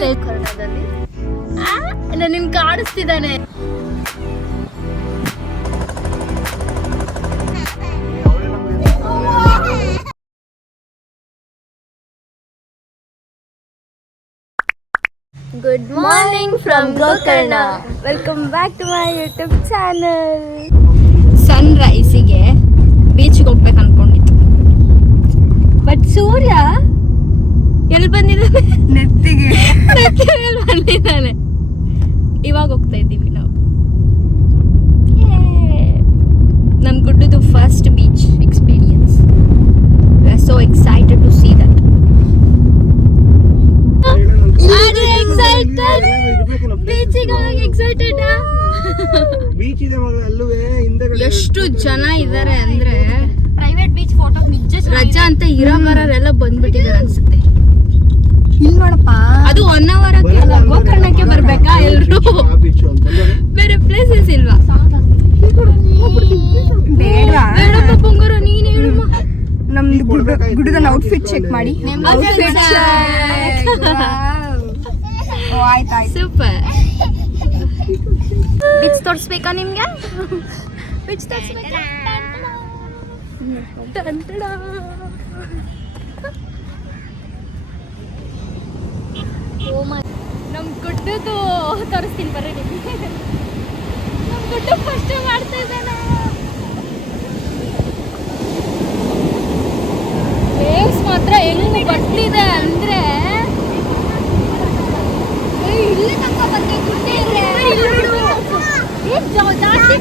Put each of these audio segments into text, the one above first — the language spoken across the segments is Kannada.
ಕಾಣಿಸ್ತಾ ಇದೆ ಕನ್ನಡದಲ್ಲಿ. ನಿನ್ ಕಾಣಿಸ್ತಿದ್ದಾನೆ. Good morning from Gokarna. Welcome back to my YouTube channel. ಸನ್ ರೈಸಿಗೆ ಬೀಚ್ಗೆ ಹೋಗ್ಬೇಕು ಅನ್ಕೊಂಡಿತ್ತು, ಬಟ್ ಸೂರ್ಯ ಎಲ್ಲಿ ಬಂದಿದ್ದಾನೆ? ನೆತ್ತಿಗೆ ಬಂದಿದ್ದಾನೆ. ಇವಾಗ ಹೋಗ್ತಾ ಇದ್ದೀವಿ ನಾವು. ನಮ್ ಗುಡ್ಡದು first beach experience. We are so excited to see that. ಎಷ್ಟು ಜನ ಇದಾರೆ ಅಂದ್ರೆ ಪ್ರೈವೇಟ್ ಬೀಚ್ ಫೋಟೋ ನಿಜ ರಜಾ ಅಂತ ಇರೋ ಬರೋರೆಲ್ಲ ಬಂದ್ಬಿಟ್ಟಿದ್ದಾರೆ ಅನ್ಸುತ್ತೆ. ಇಲ್ಲಿ ನೋಡಪ್ಪ, ಅದು 1 hour ಗೋಕರ್ಣಕ್ಕೆ ಬರ್ಬೇಕಾ ಎಲ್ರು? ಬೇರೆ ಪ್ಲೇಸಸ್ ಇಲ್ವಾ? ಬೇಡಪ್ಪ ಪೊಂಗರು, ನೀನ್ ಹೇಳಮ್ಮ. ನಮ್ದು ಗುಡ್ಡದ ಔಟ್ಫಿಟ್ ಚೆಕ್ ಮಾಡಿ. ಸೂಪರ್. ಬೀಚ್ ತೋರಿಸ್ಬೇಕಾ ನಿಮ್ಗೆ? ಬೀಚ್ ತೋರಿಸ್ಬೇಕಾ? ನಮ್ ಗುಡ್ಡದು ತೋರಿಸ್ತೀನಿ ಬರ್ರಿ ನಿಮ್ಗೆ. ನಮ್ ಗುಡ್ಡ ಫಸ್ಟ್ ಮಾಡ್ತಾ ಇದ್ದಾನೆ. ವೇವ್ಸ್ ಮಾತ್ರ ಹೆಂಗ್ ಬರ್ತಿದೆ ಅಂದ್ರೆ ಇಲ್ಲಿ ತನಕ ಬಂದಿದ್ದು ಜಾಸ್ತಿ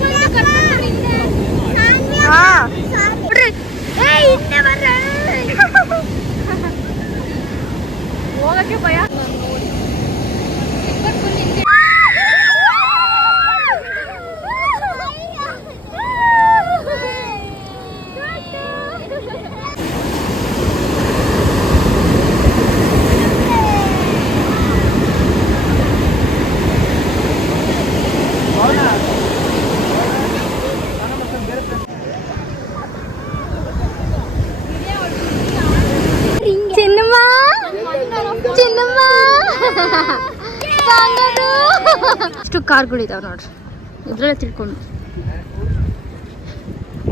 ಹೋಗಕ್ಕೆ ಭಯ. ಎಷ್ಟು ಕಾರ್ಗಳಿದಾವೆ ನೋಡ್ರಿ, ಇದ್ರಲ್ಲೇ ತಿಳ್ಕೊಂಡು.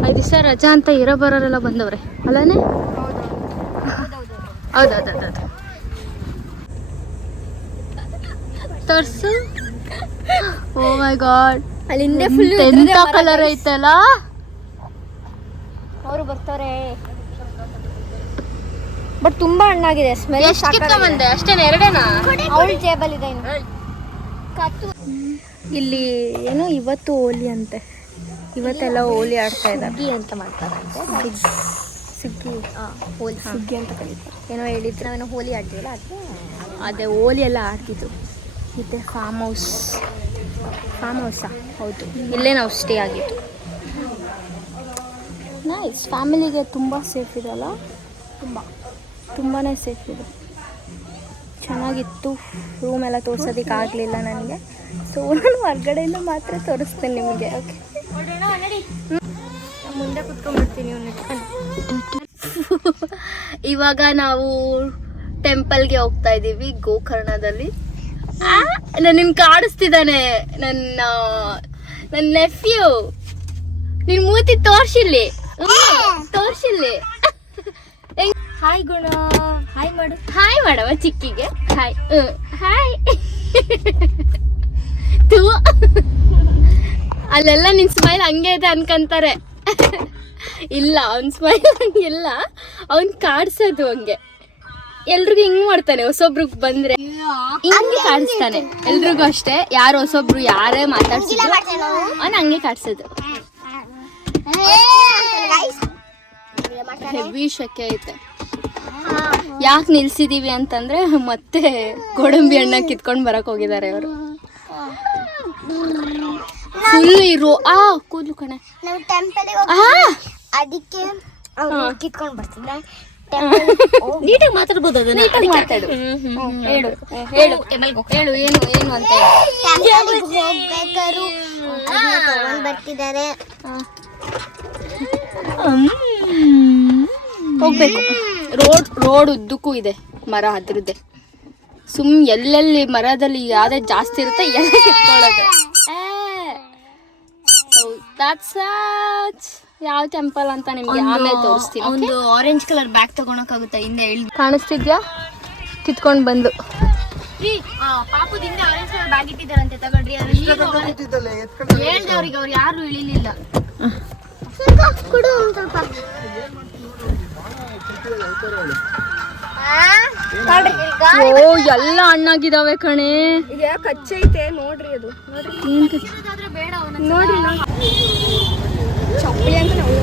5 ದಿವಸ ರಜಾ ಅಂತ ಇರೋ ಬರೋರೆಲ್ಲ ಬಂದವ್ರೆ ಅಲ್ಲನೇ? ಹೌದೌದೌದು. ತೋರ್ಸು. ಓ ಮೈ ಗಾಡ್, ಅಲ್ಲಿಂದ ಫುಲ್ ಎಂತ ಕಲರ್ ಐತಲ್ಲ. ಅವರು ಬರ್ತಾರೆ, ಬಟ್ ತುಂಬಾ ಹಣ್ಣಾಗಿದೆ. ಸ್ಮೆಲ್ ಬಂದೆ ಅಷ್ಟೇನ? ಎರಡೇನಾ? ಅವಳ ಜೇಬಲ್ ಇದೆ. ಇಲ್ಲಿ ಏನು ಇವತ್ತು ಹೋಲಿ ಅಂತೆ, ಇವತ್ತೆಲ್ಲ ಹೋಲಿ ಆಡ್ತಾ ಇದ್ದಾರೆ. ಸುಗ್ಗಿ ಅಂತ ಮಾಡ್ತಾರಂತೆ. ಸುಗ್ಗಿ, ಹೋಲಿ ಸುಗ್ಗಿ ಅಂತ ಕರೀತಾರೆ. ಏನೋ ಹೇಳಿದ್ರು, ನಾವೇನೋ ಹೋಲಿ ಆಡ್ತೀವಲ್ಲ ಅದಕ್ಕೆ. ಅದೇ ಹೋಲಿ ಎಲ್ಲ ಆಡ್ತಿದ್ದು. ಇದೆ ಫಾರ್ಮ್ ಹೌಸಾ? ಹೌದು, ಇಲ್ಲೇ ನಾವು ಸ್ಟೇ ಆಗಿತ್ತು. ನೈಸ್. ಫ್ಯಾಮಿಲಿಗೆ ತುಂಬ ಸೇಫ್ ಇದೆಲ್ಲ, ತುಂಬಾ ಸೇಫ್ ಇದೆ. ಚೆನ್ನಾಗಿತ್ತು. ರೂಮ್ ಎಲ್ಲ ತೋರ್ಸೋದಕ್ಕೆ ಆಗಲಿಲ್ಲ ನನಗೆ, ಸೊ ನಾನು ಹೊರಗಡೆಯಿಂದ ಮಾತ್ರ ತೋರಿಸ್ತೇನೆ ನಿಮಗೆ. ಓಕೆ, ಮುಂದೆ ಕುತ್ಕೊಂಡ್ಬಿಡ್ತೀನಿ. ಇವಾಗ ನಾವು ಟೆಂಪಲ್ಗೆ ಹೋಗ್ತಾ ಇದ್ದೀವಿ ಗೋಕರ್ಣದಲ್ಲಿ. ನಿನ್ ಕಾಣಿಸ್ತಿದ್ದಾನೆ ನನ್ನ ನೆಫ್ಯೂ. ನಿನ್ ಮೂತಿ ತೋರ್ಸಿಲ್ಲಿ. ಹಾಯ್ ಗುಣ, ಹಾಯ್ ಮಾಡು. ಹಾಯ್ ಮಾಡವ ಚಿಕ್ಕಿಗೆ. ಹಾಯ್. ಹಾಯ್. ಅಲ್ಲೆಲ್ಲ ನಿನ್ ಸ್ಮೈಲ್ ಹಂಗೆ ಇದೆ ಅನ್ಕಂತಾರೆ. ಇಲ್ಲ, ಅವನ್ ಸ್ಮೈಲ್ ಹಂಗಿಲ್ಲ, ಅವನ್ ಕಾಡ್ಸೋದು ಹಂಗೆ. ಎಲ್ರಿಗೂ ಹಿಂಗ್ ಮಾಡ್ತಾನೆ. ಹೊಸೊಬ್ರಿಗೆ ಬಂದ್ರೆ ಹಿಂಗೆ ಕಾಡಿಸ್ತಾನೆ. ಎಲ್ರಿಗೂ ಅಷ್ಟೇ, ಯಾರು ಹೊಸೊಬ್ರು ಯಾರೇ ಮಾತಾಡ್ಸಿದ್ರು ಅವನ್ ಹಂಗೆ ಕಾಡ್ಸೋದು. ಹೆವಿ ಶೆಕೆ ಐತೆ. ಯಾಕೆ ನಿಲ್ಸಿದೀವಿ ಅಂತಂದ್ರೆ ಮತ್ತೆ ಗೋಡಂಬಿ ಹಣ್ಣ ಕಿತ್ಕೊಂಡ್ ಬರಕ್ ಹೋಗಿದ್ದಾರೆ ಅವರು. ಫುಲ್ ಇರೋ ಕೂದ್ಲು ಕಣೆ. ಅದಕ್ಕೆ ಕಿತ್ಕೊಂಡ್ ಬರ್ತೀನಿ. ನೀಟಾಗಿ ಮಾತಾಡ್ಬೋದು, ಅದನ್ನ ನೀಟಾಗಿ ಮಾತಾಡು. ಹೇಳು ಹೇಳು ಹೇಳು, ಏನು ಏನು ಅಂತ ಹೋಗ್ಬೇಕಾದ್ರು ತಗೊಂಡ್ ಬರ್ತಿದ್ದಾರೆ. ಹೋಗ್ಬೇಕು. ರೋಡ್ ಉದ್ದಕ್ಕೂ ಇದೆ ಮರ ಅದ್ರದ್ದೇ. ಎಲ್ಲೆಲ್ಲಿ ಮರದಲ್ಲಿ ಯಾವ್ದೇ ಜಾಸ್ತಿ ಇರುತ್ತೆ ಎಲ್ಲ ಕಿತ್ಕೊಳ್ಳೋದು. ಯಾವ ಟೆಂಪಲ್ ಅಂತ ನಿಮ್ಗೆ ಆಮೇಲೆ ತೋರಿಸ್ತೀನಿ. ಒಂದು ಆರೆಂಜ್ ಕಲರ್ ಬ್ಯಾಗ್ ತಗೊಳಕಾಗುತ್ತೆ, ಹಿಂದೆ ಕಾಣಿಸ್ತಿದ್ಯಾ? ಕಿತ್ಕೊಂಡು ಬಂದು ಪಾಪುದಿಂದ ಆರೆಂಜ್ ಕಲರ್ ಬ್ಯಾಗ್ ಇಟ್ಟಿದ್ದಾರಂತೆ, ತಗೊಳ್ರಿ. ಹೇಳ್ದವ್ರಿಗೆ ಅವ್ರು ಯಾರು ಇಳಿಲಿಲ್ಲ. ಓ ಎಲ್ಲ ಹಣ್ಣಾಗಿದಾವೆ ಕಣೆ. ಕಚ್ಚೈತೆ ನೋಡ್ರಿ, ಅದು ಬೇಡ ನೋಡ್ರಿ ಚಪ್ಪಲಿ ಅಂತ ನಾವು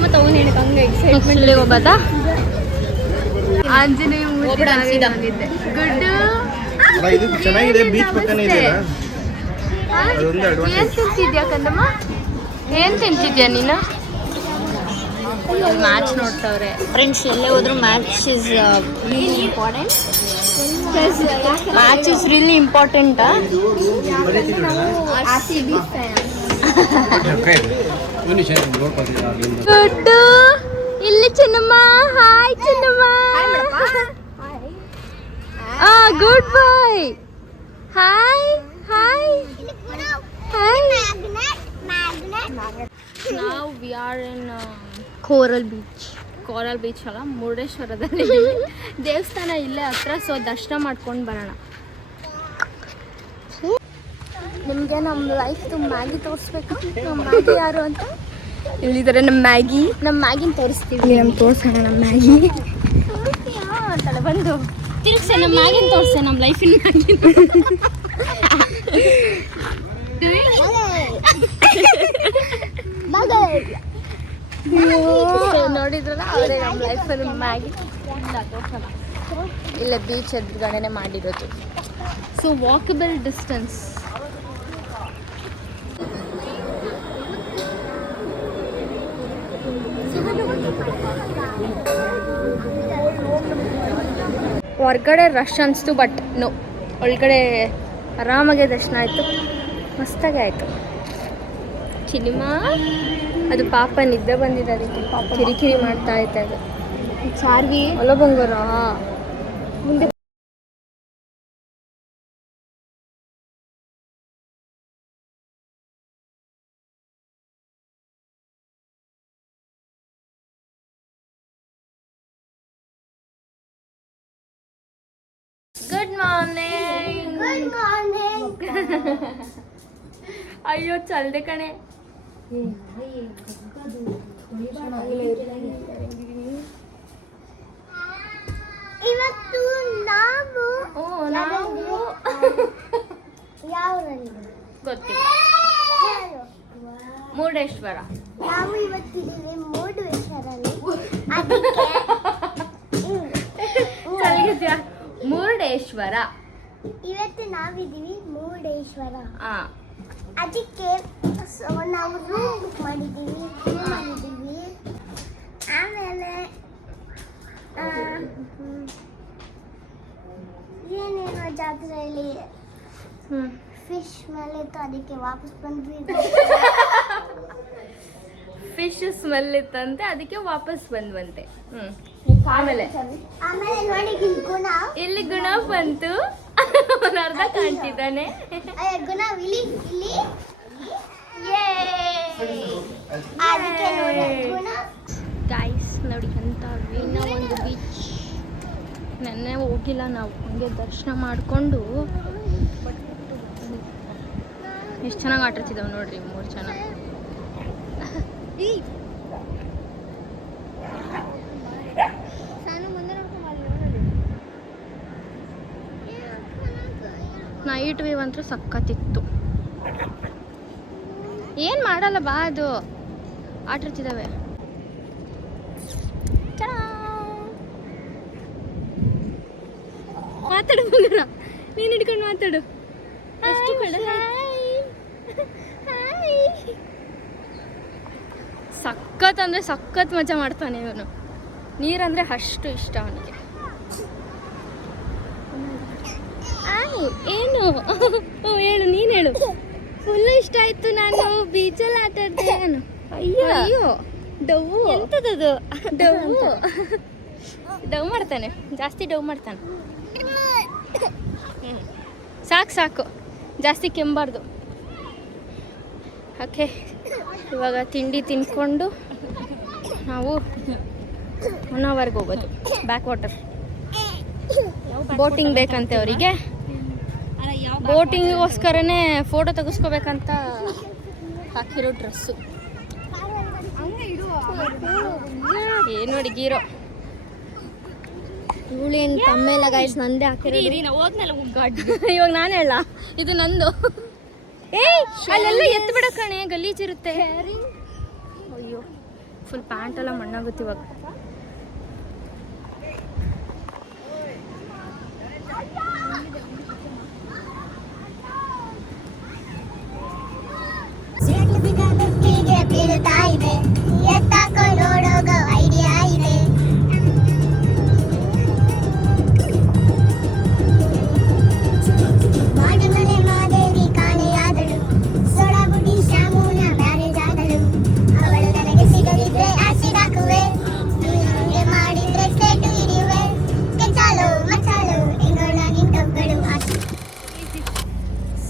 ಮತ್ತೆ ಅವನು ಹೇಳಕ್ ಹಂಗೆ ಎಕ್ಸೈಟ್ಮೆಂಟ್ ಹೋಗೋದಾ? ಆಂಜನೇಯ ಗುಡ್. ಇದು ಚೆನ್ನಾಗಿದೆ, ಬೀಚ್ ಪಕ್ಕನೇ ಇದೆಯಲ್ಲ, ಅದೊಂದು ಏನ್ ಅಡ್ವಾಂಟೇಜ್. ತಿಂತಿದ್ಯಾ ಕಂದಮ್ಮ? ಏನ್ ತಿಂತಿದ್ಯಾ ನೀನು? ಮ್ಯಾಚ್ ನೋಡ್ತವ್ರೆ ಫ್ರೆಂಡ್ಸ್. ಎಲ್ಲೇ ಹೋದ್ರು match is really important. Match is really important. Good. ಇಲ್ಲಿ Chennamma. Hi Chennamma. Good bye. Hi hi hi. ನಾವು we are in coral beach. Coral beach ಅಲ್ಲ, ಮುರುಡೇಶ್ವರದಲ್ಲಿ ದೇವಸ್ಥಾನ ಇಲ್ಲೇ ಹತ್ರ. ಸೊ ದರ್ಶನ ಮಾಡ್ಕೊಂಡು ಬರೋಣ. ನಿಮಗೆ ನಮ್ಮ ಲೈಫ್ದು ಮ್ಯಾಗಿ ತೋರಿಸ್ಬೇಕು. ನಮ್ಮ ಮ್ಯಾಗಿ ಯಾರು ಅಂತ ಹೇಳಿದ್ದಾರೆ. ನಮ್ಮ ಮ್ಯಾಗಿನ ತೋರಿಸ್ತೀವಿ. ನಮ್ಮ ತೋರಿಸೋಣ ನಮ್ಮ ಮ್ಯಾಗಿ. ತಲೆ ಬಂದು ತಿರುಗ್ಸೆ ನಮ್ಮ ಮ್ಯಾಗಿನ ತೋರಿಸೆ, ನಮ್ಮ ಲೈಫಿನ ಮ್ಯಾಗಿನ. ನೋಡಿದ್ರಲ್ಲ, ಅವರೇ ನಮ್ಮ ಲೈಫಲ್ಲಿ ಮ್ಯಾಗಿ. ಇಲ್ಲ ಬೀಚ್ ಎದುರುಗಡೆನೆ ಮಾಡಿರೋದು. So walkable distance. ಹೊರಗಡೆ ರಶ್ ಅನಿಸ್ತು, ಬಟ್ ನೋ, ಒಳಗಡೆ ಆರಾಮಾಗೆ ದರ್ಶನ ಆಯಿತು. ಮಸ್ತಾಗೆ ಆಯಿತು. ಸಿನಿಮಾ ಅದು ಪಾಪ ನಿದ್ದೆ ಬಂದಿದೆ, ಅದಕ್ಕೆ ಪಾಪ ಕಿರಿಕಿರಿ ಮಾಡ್ತಾ ಐತೆ. ಅದು ಚಾರ್ವಿ ಹೊಲ ಬಂಗಾರ ಮುಂದೆ. Good morning. ಅಯ್ಯೋ ಚಲ್ದೆ ಕಣೆ. ಇವತ್ತು ನಾವು ಗೊತ್ತಿಲ್ಲ. ಮುರುಡೇಶ್ವರ. ನಾವು ಇವತ್ತಿದ್ದೀವಿ ಮುರುಡೇಶ್ವರಲ್ಲಿ. ಮುರುಡೇಶ್ವರ. ಇವತ್ತು ನಾವಿದ್ದೀವಿ ಮುರುಡೇಶ್ವರ. ಆ ಅದಕ್ಕೆ ನಾವು ರೂಮ್ ಬುಕ್ ಮಾಡಿದ್ದೀವಿ. ಆಮೇಲೆ ಏನೇನೋ ಜಾತ್ರೆಯಲ್ಲಿ ಫಿಶ್ ಮೇಲೆ ಇತ್ತು, ಅದಕ್ಕೆ ವಾಪಸ್ ಬಂದ್ವಿ. ಫಿಶ್ ಸ್ಮೆಲ್ ಇತ್ತಂತೆ, ಅದಕ್ಕೆ ವಾಪಸ್ ಬಂದ್ವಂತೆ. ಆಮೇಲೆ ನೋಡಿ ಗುಣ. ಇಲ್ಲಿ ಗುಣ ಬಂತು. ಒಂದು ಅರ್ಧ ಕಾಣ್ತಿದ್ದಾನೆ. ಗುಣ ಇಲ್ಲಿ ಅದಕ್ಕೆ ನೋಡಿ ಗುಣ. ಗೈಸ್ ನೋಡಿ ಅಂತ ವೀಣಾ ಒಂದು ಬೀಚ್. ನೆನ್ನೆ ಹೋಗಿಲ್ಲ ನಾವು, ಹಂಗೆ ದರ್ಶನ ಮಾಡಿಕೊಂಡು ಎಷ್ಟು ಚೆನ್ನಾಗಿ ಆಟಾಡ್ತಿದ್ದಾವೆ ನೋಡ್ರಿ, 3 ಜನ. ನೈಟ್ ವ್ಯೂ ಅಂತೂ ಸಖತ್ತಿತ್ತು. ಏನು ಮಾಡಲ್ಲ ಬಾ, ಅದು ಆಟಾಡ್ತಿದ್ದಾವೆ. ಮಾತಾಡು ಬಂಗಾರ, ನೀನು ಹಿಡ್ಕೊಂಡು ಮಾತಾಡು. ಅಷ್ಟು ಕಡ ಸಖತ್ ಅಂದರೆ ಸಖತ್ ಮಜಾ ಮಾಡ್ತಾನೆ ಇವನು. ನೀರಂದರೆ ಅಷ್ಟು ಇಷ್ಟ ಅವನಿಗೆ. ಏನು ಹೇಳು, ನೀನು ಹೇಳು. ಫುಲ್ ಇಷ್ಟ ಆಯ್ತು, ನಾನು ಬೀಚಲ್ಲಿ ಆಟ ಆಡ್ದೆ. ನಾನು ಅಯ್ಯೋ ಡವ್ ಎಂಥದ್ದು ಡವ್ ಮಾಡ್ತಾನೆ, ಜಾಸ್ತಿ ಡವ್ ಮಾಡ್ತಾನೆ. ಸಾಕು ಸಾಕು, ಜಾಸ್ತಿ ಕೆಮ್ಮಬಾರ್ದು. ಓಕೆ, ಇವಾಗ ತಿಂಡಿ ತಿನ್ಕೊಂಡು ನಾವು ಹೊನ್ನಾವರ್ಗೆ ಹೋಗೋದು. ಬ್ಯಾಕ್ ವಾಟರ್ ಬೋಟಿಂಗ್ ಬೇಕಂತೆ ಅವರಿಗೆ. ಬೋಟಿಂಗಿಗೋಸ್ಕರನೇ ಫೋಟೋ ತೆಗೆಸ್ಕೋಬೇಕಂತ ಹಾಕಿರೋ ಡ್ರೆಸ್ಸು. ಏನು ನೋಡಿ ಗೀರೋ ಇವಳೇನು ತಮ್ಮೆಲ್ಲ ಗೈಸ್ ನಂದೇ ಹಾಕಿರೋ. ಇವಾಗ ನಾನು ಹೇಳ, ಇದು ನಂದು. ಏಯ್ ಅಲ್ಲೆಲ್ಲ ಎತ್ತು ಬಿಡೋ ಕಣೆ, ಗಲೀಜಿರುತ್ತೆ. ಅಯ್ಯೋ, ಫುಲ್ ಪ್ಯಾಂಟ್ ಎಲ್ಲ ಮಣ್ಣಾಗುತ್ತೆ ಇವಾಗ.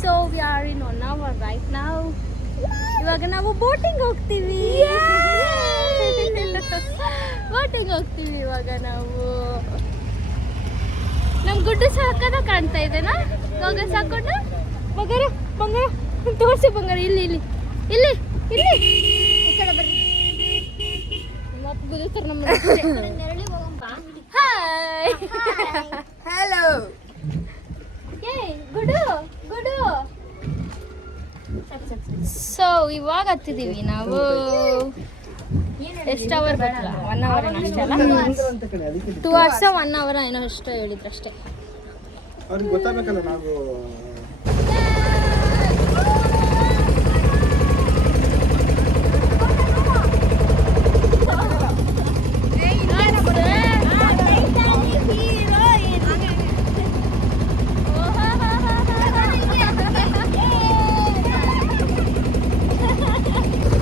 So we are in Honnavar right now. ಇವಾಗ ನಾವು ಬೋಟಿಂಗ್ ಹೋಗ್ತೀವಿ. ಬೋಟಿಂಗ್ ಹೋಗ್ತೀವಿ ಇವಾಗ ನಾವು. ನಮ್ ಗುಡ್ಡು ಸಾಕದ ಕಾಣ್ತಾ ಇದೆನಾ? ಇವಾಗ ಸಾಕೊಂಡು ಬಂಗಾರ ಬಂಗಾರ ತೋರಿಸಿ ಬಂಗಾರ. ಇಲ್ಲಿ ಇಲ್ಲಿ ಇಲ್ಲಿ ಇಲ್ಲಿ ಈ ಕಡೆ ಬರ್ರಿ. ಮತ್ತೆ ಗುದುತ್ತಾರೆ ನಮ್ಮ. Hi hello. ಏಯ್ ಗುಡು ಗುಡು. ಸೊ ಇವಾಗ ಹತ್ತಿದೀವಿ ನಾವು. ಎಷ್ಟು ಅವರ್ ಗೊತ್ತಿಲ್ಲ, 1 ಅವರ್ ಏನೋ ಅಷ್ಟೇ ಅಲ್ಲ, 2 hours 1 hour ಏನೋ ಅಷ್ಟೇ ಹೇಳಿದ್ರು ಅಷ್ಟೇ. ಅವ್ರಿಗೆ ಗೊತ್ತಾಗಬೇಕಲ್ಲ ನಾವು.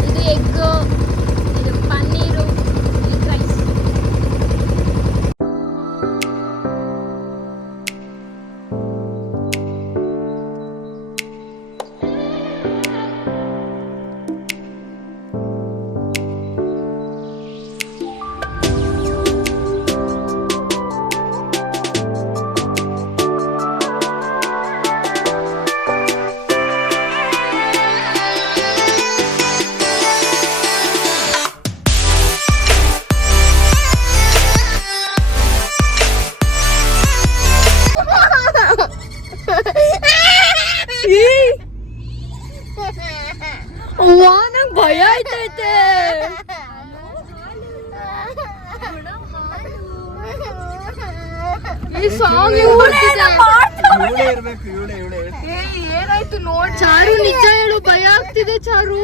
ಇದು ಎಗ್ಗು, ಇದು ಪನ್ನೀರು, ಇದು ರೈಸ್. ನಂಗೆ ಭಯ ಆಯ್ತೈತೆ. ಈ ಸಾಂಗ್ ಏನಾಯ್ತು ನೋಡಿ ಚಾರು, ನಿಜ ಹೇಳು, ಭಯ ಆಗ್ತಿದೆ ಚಾರು.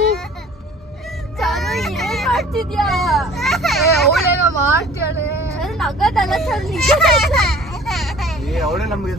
ಏನ್ ಮಾಡ್ತಿದ್ಯಾ? ಅವಳೇನೋ ಮಾಡ್ತಾಳೆ. ನಗದಲ್ಲ ಚಾರು. ಅವಳೇ ನಮ್ಗೆ